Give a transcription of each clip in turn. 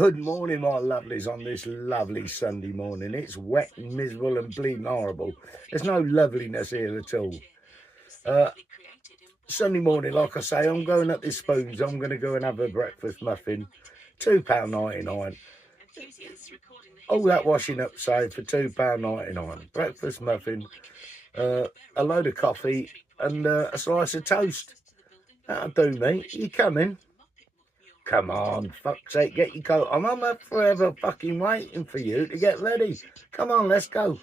Good morning, my lovelies, on this lovely Sunday morning. It's wet and miserable and bleeding horrible. There's no loveliness here at all. Sunday morning, like I say, I'm going up this Spoons. I'm going to go and have a breakfast muffin, £2.99. All that washing up saved for £2.99. Breakfast muffin, a load of coffee and a slice of toast. That'll do me. You coming? Come on, fuck's sake, get your coat on. I'm up forever fucking waiting for you to get ready. Come on, let's go.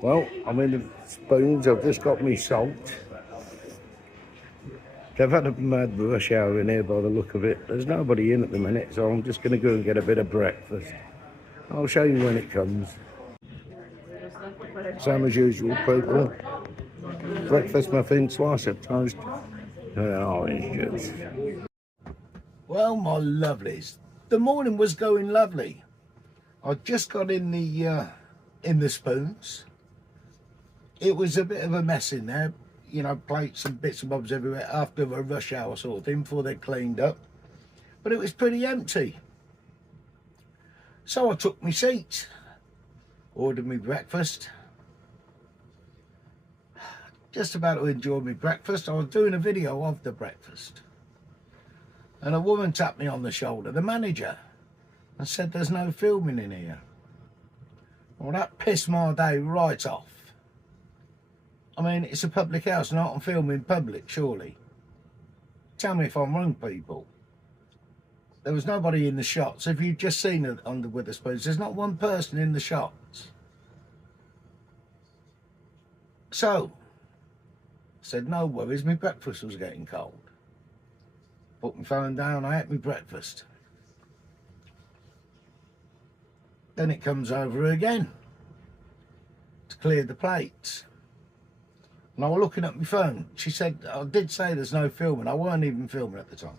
Well, I'm in the Spoons. I've just got me salt. They've had a mad rush hour in here by the look of it. There's nobody in at the minute, so I'm just going to go and get a bit of breakfast. I'll show you when it comes. Same as usual, people. Breakfast muffin, slice of toast, and an orange juice. Well, my lovelies, the morning was going lovely. I just got in the Spoons. It was a bit of a mess in there, you know, plates and bits and bobs everywhere after a rush hour sort of thing before they cleaned up. But it was pretty empty. So I took my seat, ordered me breakfast. Just about to enjoy my breakfast. I was doing a video of the breakfast. And a woman tapped me on the shoulder, the manager, and said there's no filming in here. Well, that pissed my day right off. I mean, it's a public house, not on film in public, surely. Tell me if I'm wrong, people. There was nobody in the shots. If you've just seen it on the Witherspoons, there's not one person in the shots. So, I said, no worries, my breakfast was getting cold. Put my phone down, I ate my breakfast. Then it comes over again to clear the plates. And I was looking at my phone. She said, I did say there's no filming. I weren't even filming at the time.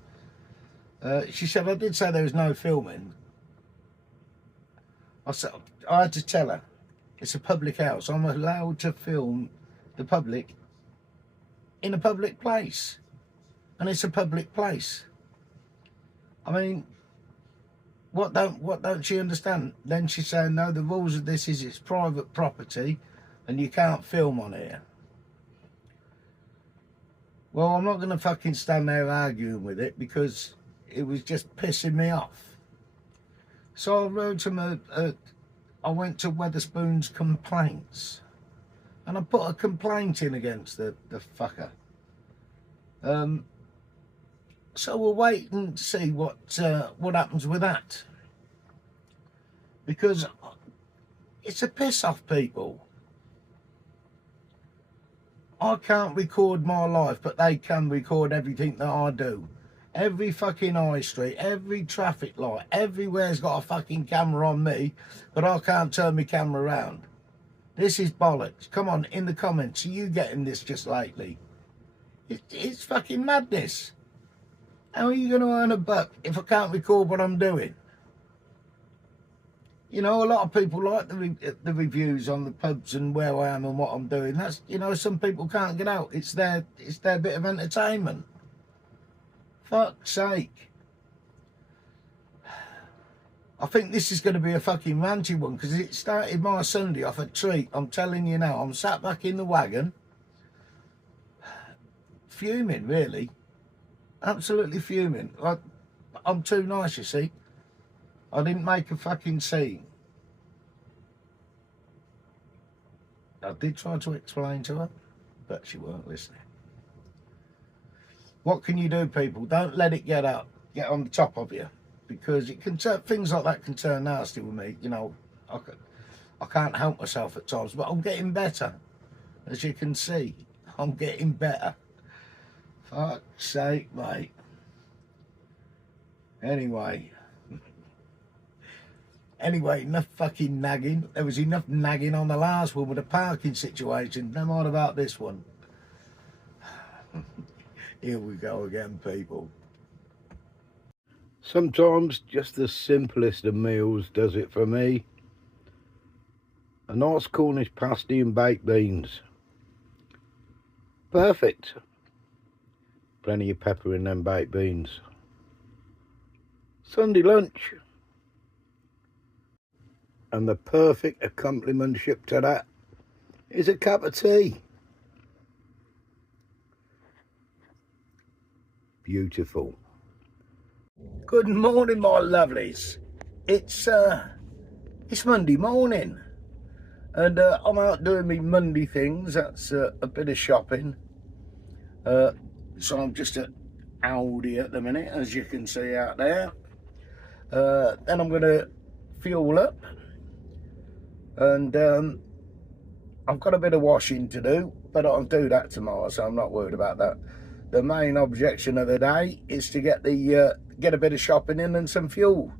She said, I did say there was no filming. I said, I had to tell her, it's a public house. I'm allowed to film the public in a public place. And it's a public place. I mean, what don't she understand? Then she's saying, no, the rules of this is it's private property and you can't film on here. Well, I'm not going to fucking stand there arguing with it because it was just pissing me off. So I wrote him I went to Wetherspoons complaints. And I put a complaint in against the fucker. So we'll wait and see what happens with that. Because it's a piss off, people. I can't record my life, but they can record everything that I do. Every fucking high street, every traffic light, everywhere's got a fucking camera on me, but I can't turn my camera around. This is bollocks. Come on, in the comments, are you getting this just lately? It's fucking madness. How are you going to earn a buck if I can't record what I'm doing? You know, a lot of people like the reviews on the pubs and where I am and what I'm doing. That's, you know, some people can't get out. It's their bit of entertainment. Fuck's sake. I think this is going to be a fucking ranty one because it started my Sunday off a treat. I'm telling you now, I'm sat back in the wagon. Fuming, really. Absolutely fuming. I'm too nice, you see. I didn't make a fucking scene. I did try to explain to her, but she weren't listening. What can you do, people? Don't let it get on the top of you, because it can turn, things like that can turn nasty with me. You know, I can't help myself at times, but I'm getting better. As you can see, I'm getting better. Fuck's sake, mate. Anyway, enough fucking nagging. There was enough nagging on the last one with the parking situation. No more about this one. Here we go again, people. Sometimes just the simplest of meals does it for me. A nice Cornish pasty and baked beans. Perfect. Plenty of pepper in them baked beans. Sunday lunch. And the perfect accompaniment to that is a cup of tea. Beautiful. Good morning, my lovelies. It's Monday morning, and I'm out doing me Monday things. That's a bit of shopping. So I'm just at Aldi at the minute, as you can see out there. Then I'm going to fuel up, and I've got a bit of washing to do, but I'll do that tomorrow, so I'm not worried about that. The main objection of the day is to get a bit of shopping in and some fuel.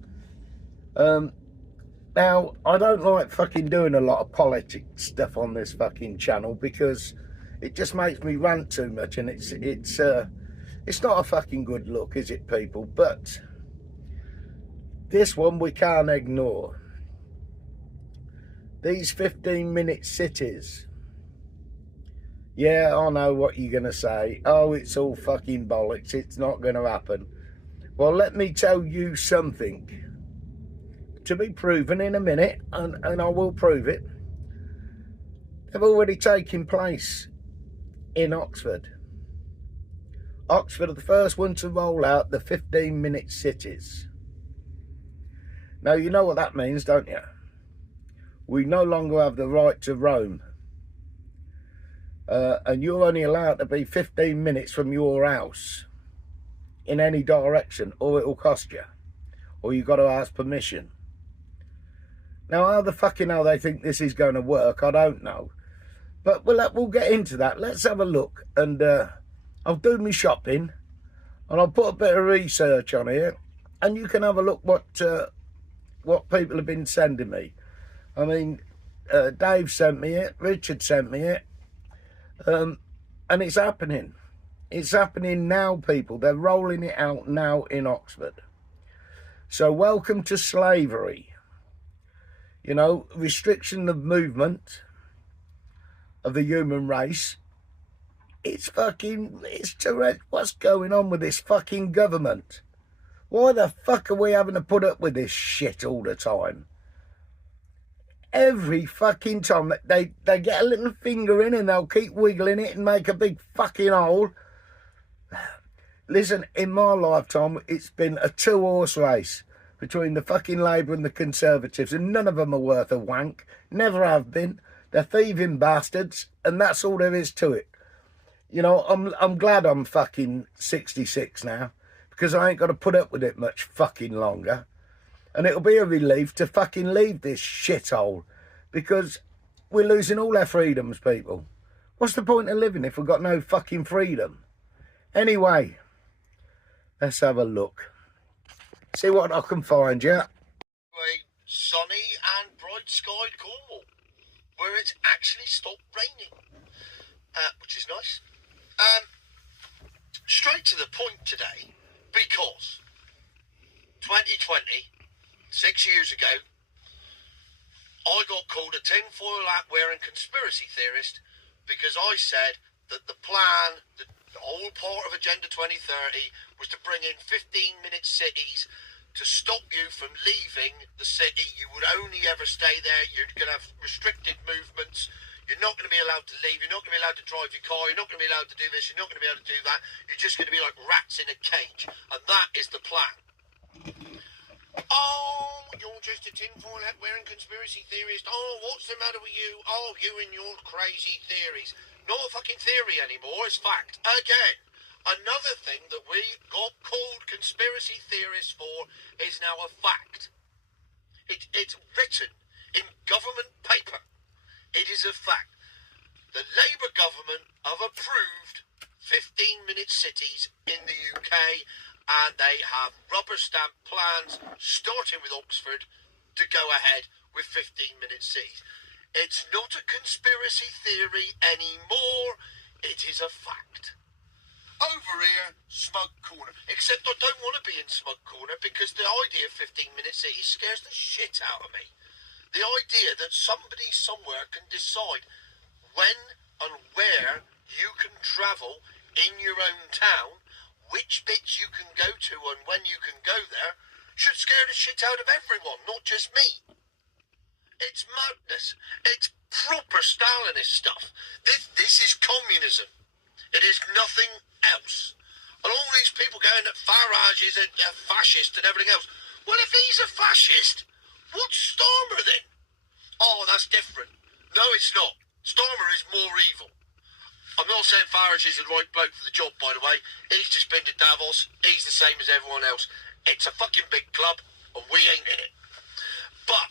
Now, I don't like fucking doing a lot of politics stuff on this fucking channel because it just makes me rant too much, and it's not a fucking good look, is it, people? But this one we can't ignore. These 15-minute cities. Yeah, I know what you're going to say. Oh, it's all fucking bollocks. It's not going to happen. Well, let me tell you something. To be proven in a minute, and I will prove it. They've already taken place in Oxford. Oxford are the first one to roll out the 15-minute cities. Now, you know what that means, don't you? We no longer have the right to roam. And you're only allowed to be 15 minutes from your house in any direction, or it'll cost you. Or you've got to ask permission. Now, how the fucking hell they think this is going to work, I don't know. But we'll get into that. Let's have a look. And I'll do my shopping. And I'll put a bit of research on here. And you can have a look what people have been sending me. I mean, Dave sent me it. Richard sent me it. And it's happening. It's happening now, people. They're rolling it out now in Oxford. So welcome to slavery. You know, restriction of movement of the human race. It's terrible. What's going on with this fucking government? Why the fuck are we having to put up with this shit all the time? Every fucking time they get a little finger in and they'll keep wiggling it and make a big fucking hole. Listen, in my lifetime, it's been a two-horse race between the fucking Labour and the Conservatives, and none of them are worth a wank. Never have been. They're thieving bastards, and that's all there is to it. You know, I'm glad I'm fucking 66 now, because I ain't got to put up with it much fucking longer. And it'll be a relief to fucking leave this shithole, because we're losing all our freedoms, people. What's the point of living if we've got no fucking freedom? Anyway, let's have a look. See what I can find, yeah? Sunny and bright-skied Cornwall, where it's actually stopped raining, which is nice. Straight to the point today, because 2020, 6 years ago, I got called a tinfoil hat-wearing conspiracy theorist because I said that the plan, the whole part of Agenda 2030, was to bring in 15-minute cities to stop you from leaving the city. You would only ever stay there. You're going to have restricted movements. You're not going to be allowed to leave. You're not going to be allowed to drive your car. You're not going to be allowed to do this. You're not going to be able to do that. You're just going to be like rats in a cage. And that is the plan. Oh, you're just a tinfoil hat wearing conspiracy theorist. Oh, what's the matter with you? Oh, you and your crazy theories. Not a fucking theory anymore. It's fact. Again. Another thing that we got called conspiracy theorists for is now a fact. It's written in government paper. It is a fact. The Labour government have approved 15-minute cities in the UK, and they have rubber stamp plans, starting with Oxford, to go ahead with 15-minute cities. It's not a conspiracy theory anymore. It is a fact. Over here, Smug Corner. Except I don't want to be in Smug Corner because the idea of 15-minute cities scares the shit out of me. The idea that somebody somewhere can decide when and where you can travel in your own town, which bits you can go to and when you can go there, should scare the shit out of everyone, not just me. It's madness. It's proper Stalinist stuff. This is communism. It is nothing else. And all these people going that Farage is a fascist and everything else. Well, if he's a fascist, what's Starmer then? Oh, that's different. No, it's not. Starmer is more evil. I'm not saying Farage is the right bloke for the job, by the way. He's just been to Davos. He's the same as everyone else. It's a fucking big club, and we ain't in it. But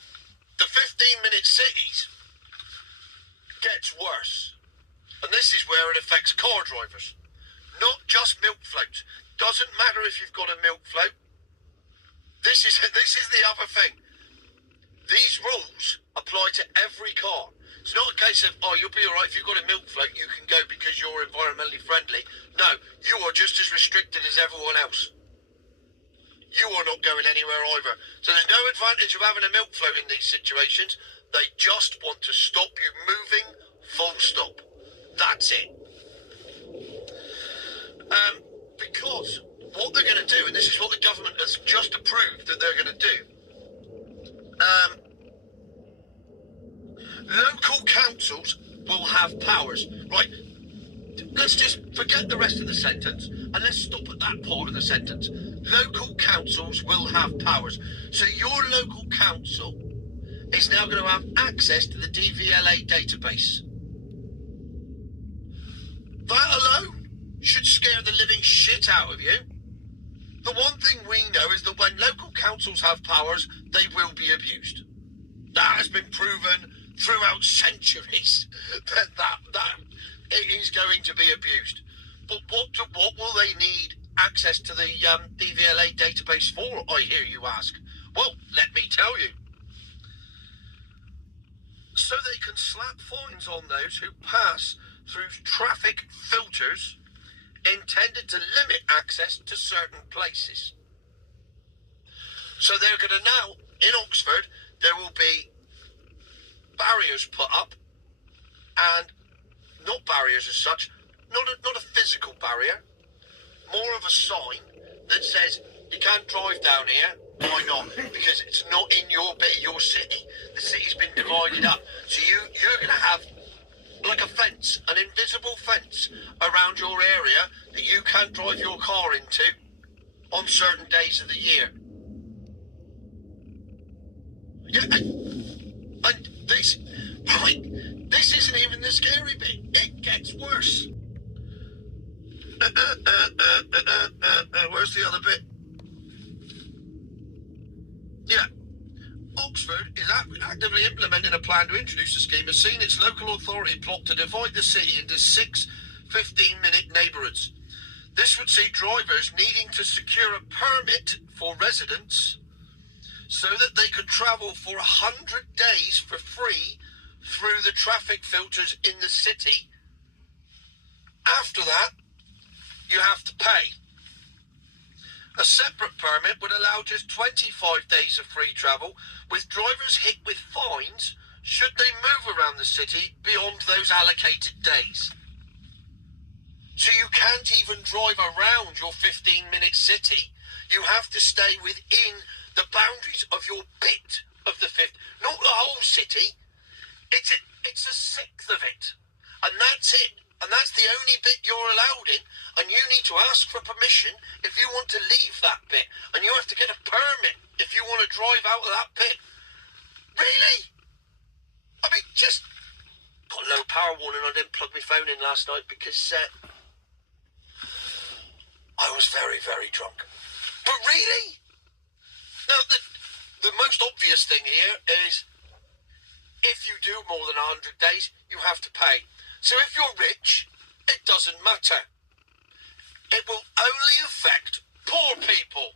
the 15-minute cities gets worse. And this is where it affects car drivers. Not just milk floats. Doesn't matter if you've got a milk float. This is the other thing. These rules apply to every car. It's not a case of, oh, you'll be all right if you've got a milk float, you can go because you're environmentally friendly. No, you are just as restricted as everyone else. You are not going anywhere either. So there's no advantage of having a milk float in these situations. They just want to stop you moving, full stop. That's it. Because what they're going to do, and this is what the government has just approved that they're going to do, local councils will have powers. Right, let's just forget the rest of the sentence and let's stop at that part of the sentence. Local councils will have powers. So your local council is now going to have access to the DVLA database. That alone should scare the living shit out of you. The one thing we know is that when local councils have powers, they will be abused. That has been proven throughout centuries that it is going to be abused. But what will they need access to the DVLA database for, I hear you ask? Well, let me tell you. So they can slap fines on those who pass through traffic filters intended to limit access to certain places. So they're going to now, in Oxford, there will be barriers put up, and not barriers as such, not a physical barrier, more of a sign that says you can't drive down here. Why not? Because it's not in your bit of your city. The city's been divided up. So you're going to have like a fence, an invisible fence around your area that you can't drive your car into on certain days of the year. Yeah, and this isn't even the scary bit. It gets worse. Where's the other bit? Yeah. Oxford is actively implementing a plan to introduce a scheme has seen its local authority plot to divide the city into 6 15-minute neighbourhoods. This would see drivers needing to secure a permit for residents so that they could travel for 100 days for free through the traffic filters in the city. After that, you have to pay. A separate permit would allow just 25 days of free travel, with drivers hit with fines should they move around the city beyond those allocated days. So you can't even drive around your 15-minute city. You have to stay within the boundaries of your bit of the fifth, not the whole city. It's a sixth of it, and that's it. And that's the only bit you're allowed in, and you need to ask for permission if you want to leave that bit, and you have to get a permit if you want to drive out of that bit. Really? I mean, just got a low power warning. I didn't plug my phone in last night because I was very, very drunk. But really? Now, the most obvious thing here is if you do more than 100 days, you have to pay. So if you're rich, it doesn't matter. It will only affect poor people.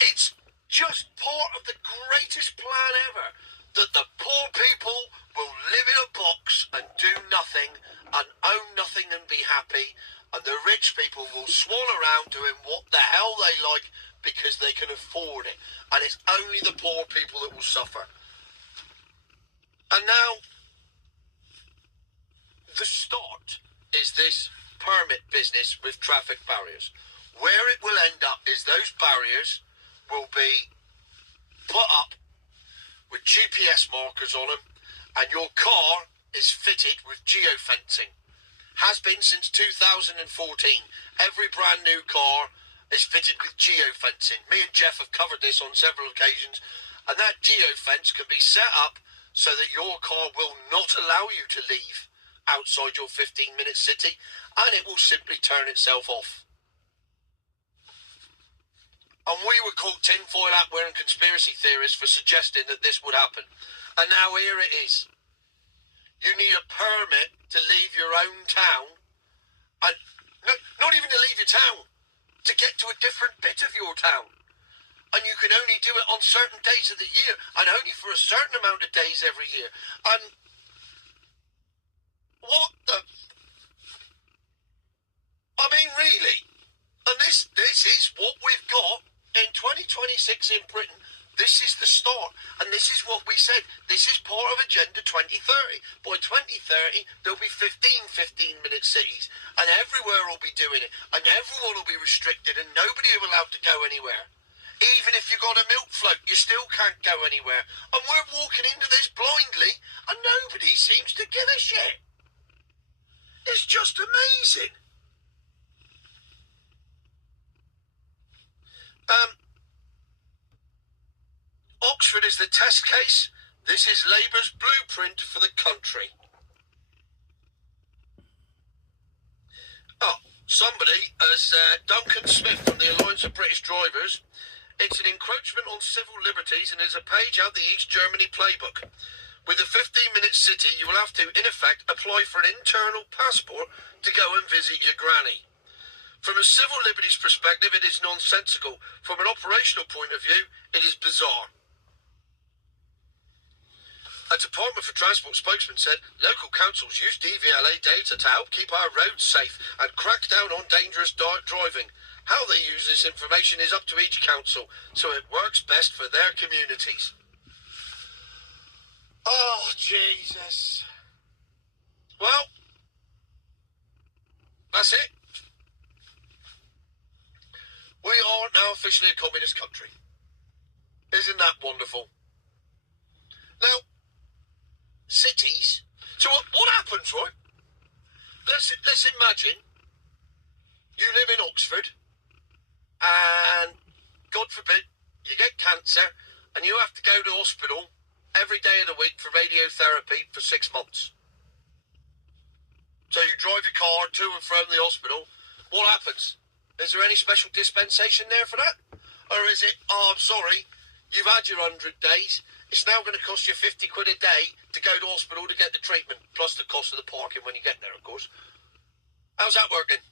It's just part of the greatest plan ever, that the poor people will live in a box and do nothing and own nothing and be happy, and the rich people will swan around doing what the hell they like because they can afford it. And it's only the poor people that will suffer. And now, the start is this permit business with traffic barriers. Where it will end up is those barriers will be put up with GPS markers on them, and your car is fitted with geofencing. Has been since 2014. Every brand new car is fitted with geofencing. Me and Jeff have covered this on several occasions, and that geofence can be set up so that your car will not allow you to leave outside your 15-minute city, and it will simply turn itself off. And we were called tinfoil hat-wearing conspiracy theorists for suggesting that this would happen. And now here it is. You need a permit to leave your own town, and not even to leave your town, to get to a different bit of your town. And you can only do it on certain days of the year, and only for a certain amount of days every year. And what the... I mean, really? And this is what we've got in 2026 in Britain. This is the start, and this is what we said. This is part of Agenda 2030. By 2030, there'll be 15-minute cities, and everywhere will be doing it, and everyone will be restricted, and nobody will be allowed to go anywhere. Even if you got a milk float, you still can't go anywhere. And we're walking into this blindly, and nobody seems to give a shit. It's just amazing. Oxford is the test case. This is Labour's blueprint for the country. Oh, somebody has Duncan Smith from the Alliance of British Drivers. It's an encroachment on civil liberties and is a page out the East Germany playbook. With a 15-minute city, you will have to, in effect, apply for an internal passport to go and visit your granny. From a civil liberties perspective, it is nonsensical. From an operational point of view, it is bizarre. A Department for Transport spokesman said local councils use DVLA data to help keep our roads safe and crack down on dangerous driving. How they use this information is up to each council, so it works best for their communities. Oh, Jesus. Well, that's it. We are now officially a communist country. Isn't that wonderful? Now, cities. So what happens, right? Let's imagine you live in Oxford, and God forbid you get cancer, and you have to go to hospital every day of the week for radiotherapy for 6 months. So you drive your car to and from the hospital. What happens? Is there any special dispensation there for that? Or is it, oh, I'm sorry, you've had your 100 days, it's now going to cost you 50 quid a day to go to hospital to get the treatment, plus the cost of the parking when you get there, of course. How's that working?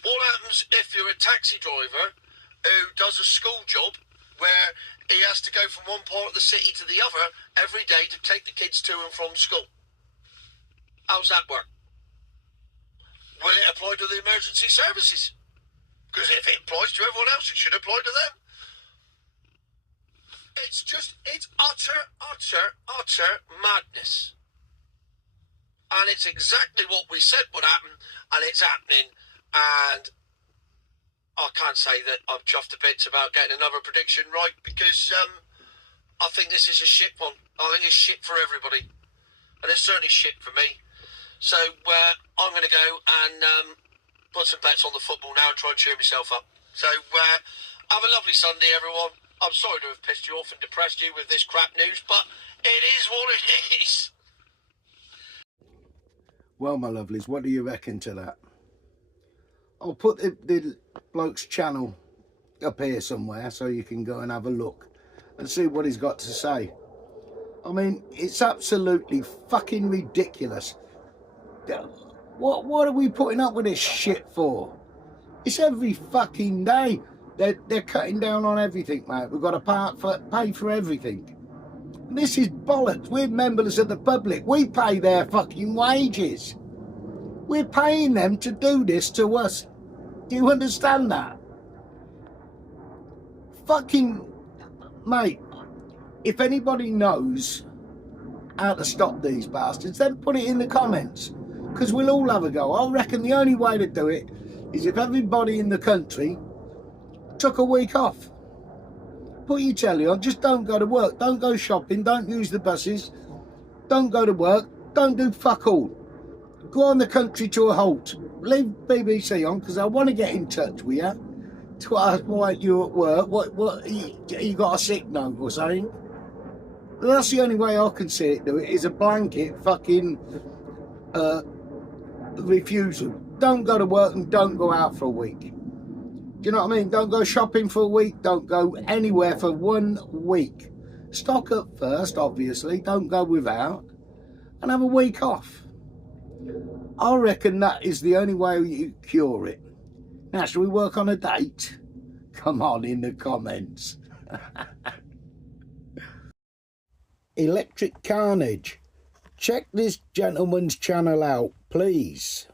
What happens if you're a taxi driver who does a school job where he has to go from one part of the city to the other every day to take the kids to and from school? How's that work? Will it apply to the emergency services? Because if it applies to everyone else, it should apply to them. It's utter madness. And it's exactly what we said would happen, and it's happening. And I can't say that I'm chuffed to bits about getting another prediction right, because I think this is a shit one. I think it's shit for everybody. And it's certainly shit for me. So I'm going to go and put some bets on the football now and try and cheer myself up. So have a lovely Sunday, everyone. I'm sorry to have pissed you off and depressed you with this crap news, but it is what it is. Well, my lovelies, what do you reckon to that? I'll put the bloke's channel up here somewhere so you can go and have a look and see what he's got to say. I mean, it's absolutely fucking ridiculous. What are we putting up with this shit for? It's every fucking day. They're cutting down on everything, mate. We've got to pay for everything. This is bollocks. We're members of the public. We pay their fucking wages. We're paying them to do this to us. Do you understand that? Fucking, mate, if anybody knows how to stop these bastards, then put it in the comments. Because we'll all have a go. I reckon the only way to do it is if everybody in the country took a week off. Put your telly on, just don't go to work, don't go shopping, don't use the buses, don't go to work, don't do fuck all. Go on the country to a halt. Leave BBC on because I want to get in touch with you to ask why you at work. What you got a sick note or something? Well, that's the only way I can see it. Do it is a blanket fucking refusal. Don't go to work and don't go out for a week. Do you know what I mean? Don't go shopping for a week. Don't go anywhere for 1 week. Stock up first, obviously. Don't go without. And have a week off. I reckon that is the only way you cure it. Now, shall we work on a date? Come on in the comments. Electric Carnage. Check this gentleman's channel out, please.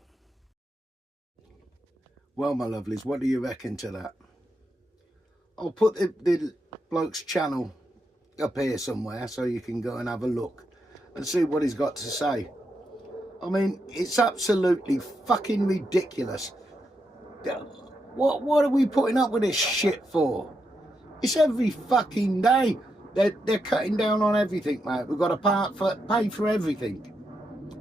Well, my lovelies, what do you reckon to that? I'll put the bloke's channel up here somewhere so you can go and have a look and see what he's got to say. I mean, it's absolutely fucking ridiculous. What are we putting up with this shit for? It's every fucking day. They're cutting down on everything, mate. We've got to pay for everything.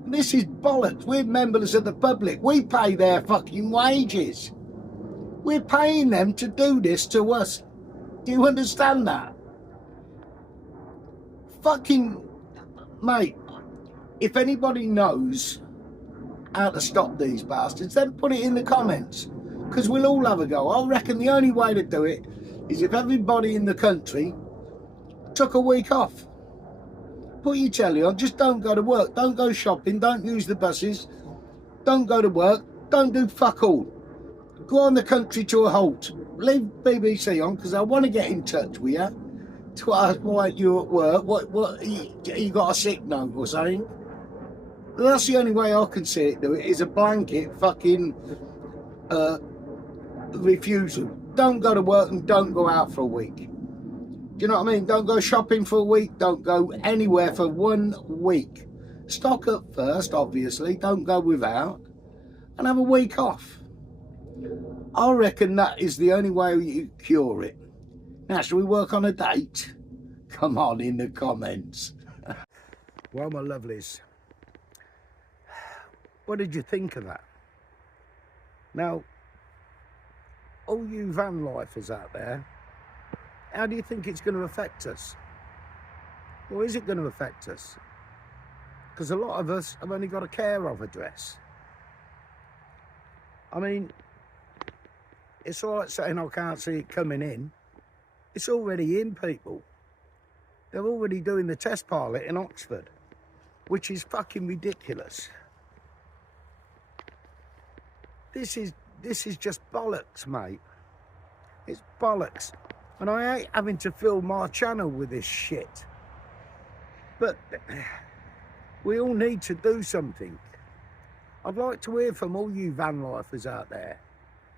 This is bollocks. We're members of the public. We pay their fucking wages. We're paying them to do this to us. Do you understand that? Fucking, mate, if anybody knows how to stop these bastards, then put it in the comments. Because we'll all have a go. I reckon the only way to do it is if everybody in the country took a week off. Put your telly on, just don't go to work, don't go shopping, don't use the buses, don't go to work, don't do fuck all. Go on the country to a halt. Leave BBC on because I want to get in touch with you to ask why you at work. What you got a sick note or something? Well, that's the only way I can see it. Do it is a blanket fucking refusal. Don't go to work and don't go out for a week. Do you know what I mean? Don't go shopping for a week. Don't go anywhere for 1 week. Stock up first, obviously. Don't go without. And have a week off. I reckon that is the only way you cure it. Now, shall we work on a date? Come on in the comments. Well, my lovelies, what did you think of that? Now, all you Vanlifers out there, how do you think it's going to affect us? Or is it going to affect us? Because a lot of us have only got a care of address. I mean, it's all right saying I can't see it coming in. It's already in, people. They're already doing the test pilot in Oxford, which is fucking ridiculous. This is just bollocks, mate. It's bollocks. And I hate having to fill my channel with this shit. But we all need to do something. I'd like to hear from all you Vanlifers out there.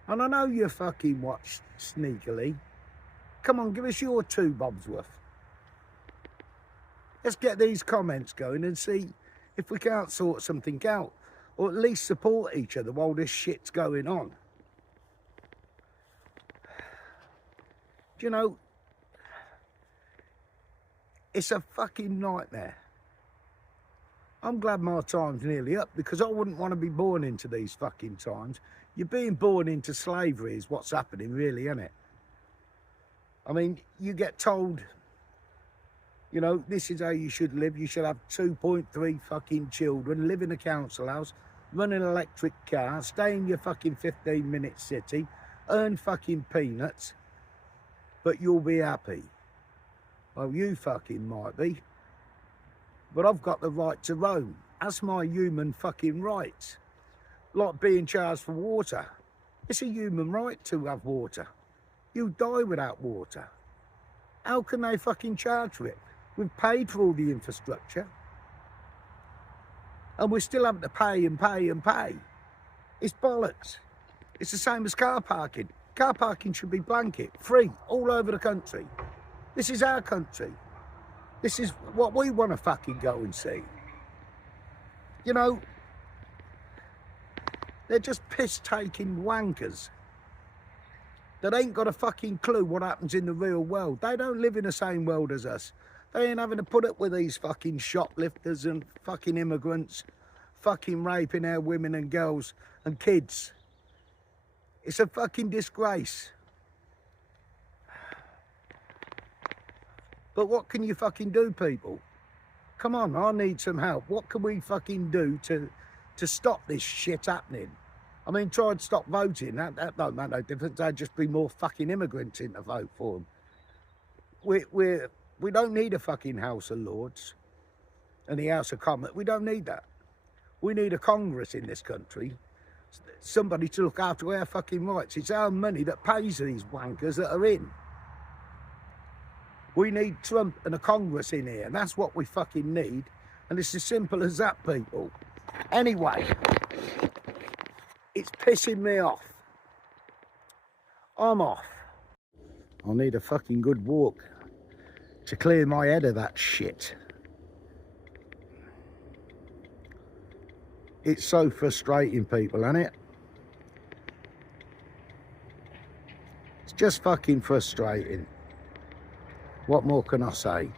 And I know you fucking watch sneakily. Come on, give us your 2 bobs worth. Let's get these comments going and see if we can't sort something out. Or at least support each other while this shit's going on. Do you know, it's a fucking nightmare. I'm glad my time's nearly up because I wouldn't want to be born into these fucking times. You're being born into slavery is what's happening, really, isn't it? I mean, you get told, you know, this is how you should live. You should have 2.3 fucking children, live in a council house, run an electric car, stay in your fucking 15-minute city, earn fucking peanuts, but you'll be happy. Well, you fucking might be. But I've got the right to roam. That's my human fucking right. Like being charged for water. It's a human right to have water. You die without water. How can they fucking charge for it? We've paid for all the infrastructure. And we're still having to pay and pay and pay. It's bollocks. It's the same as car parking. Car parking should be blanket, free, all over the country. This is our country. This is what we want to fucking go and see. You know, they're just piss-taking wankers. that ain't got a fucking clue what happens in the real world. They don't live in the same world as us. They ain't having to put up with these fucking shoplifters and fucking immigrants fucking raping our women and girls and kids. It's a fucking disgrace. But what can you fucking do, people? Come on, I need some help. What can we fucking do to stop this shit happening? I mean, try and stop voting. That don't make no difference. There'd just be more fucking immigrants in to vote for them. We don't need a fucking House of Lords and the House of Commons. We don't need that. We need a Congress in this country. Somebody to look after our fucking rights. It's our money that pays these wankers that are in. We need Trump and a Congress in here, and that's what we fucking need. And it's as simple as that, people. Anyway, it's pissing me off. I'm off. I need a fucking good walk to clear my head of that shit. It's so frustrating, people, isn't it? It's just fucking frustrating. What more can I say?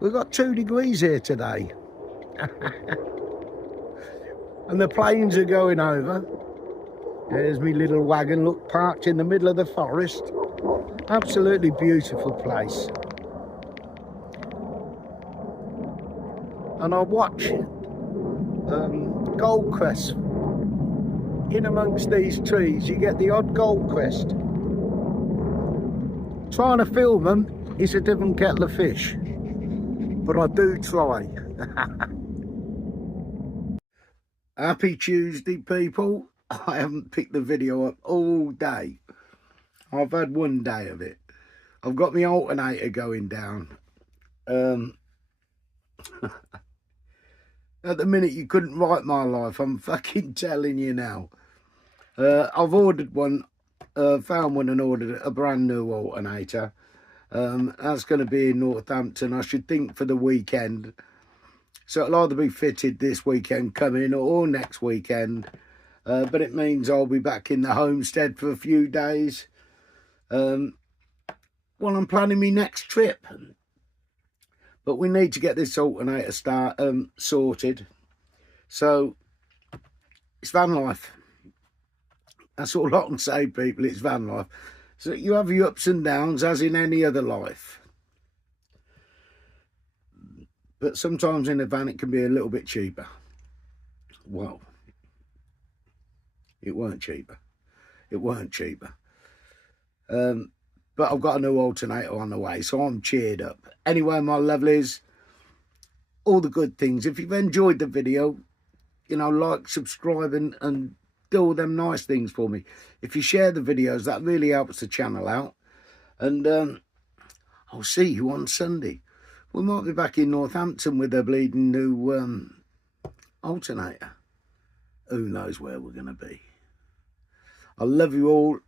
We've got 2 degrees here today. And the planes are going over. There's me little wagon, look, parked in the middle of the forest. Absolutely beautiful place. And I watch goldcrests. In amongst these trees, you get the odd goldcrest. Trying to film them is a different kettle of fish. But I do try. Happy Tuesday, people. I haven't picked the video up all day. I've had one day of it. I've got my alternator going down. At the minute, you couldn't write my life. I'm fucking telling you now. I've ordered one, found one and ordered a brand new alternator. That's going to be in Northampton, I should think, for the weekend. So it'll either be fitted this weekend coming or next weekend. But it means I'll be back in the homestead for a few days. Well, I'm planning my next trip. But we need to get this alternator sorted. So it's van life. That's all I can say, people. It's van life. So you have your ups and downs, as in any other life. But sometimes in a van it can be a little bit cheaper. Well, it weren't cheaper. It weren't cheaper. But I've got a new alternator on the way, so I'm cheered up. Anyway, my lovelies, all the good things. If you've enjoyed the video, you know, like, subscribe and do all them nice things for me. If you share the videos, that really helps the channel out. And I'll see you on Sunday. We might be back in Northampton with a bleeding new alternator. Who knows where we're going to be. I love you all,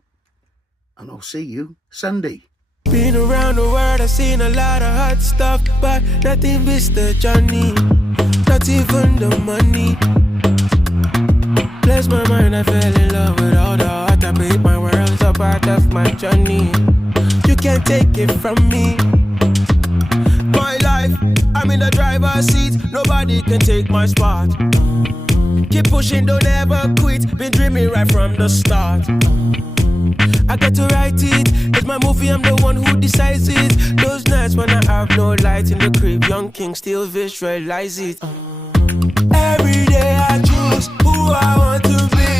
and I'll see you Sunday. Been around the world, I've seen a lot of hot stuff, but nothing beats the journey, not even the money. Bless my mind, I fell in love with all the art. I made my world a part of my journey. You can't take it from me. My life, I'm in the driver's seat. Nobody can take my spot. Keep pushing, don't ever quit. Been dreaming right from the start. I get to write it. It's my movie, I'm the one who decides it. Those nights when I have no light in the crib, young king still visualize it. Every day I choose who I want to be.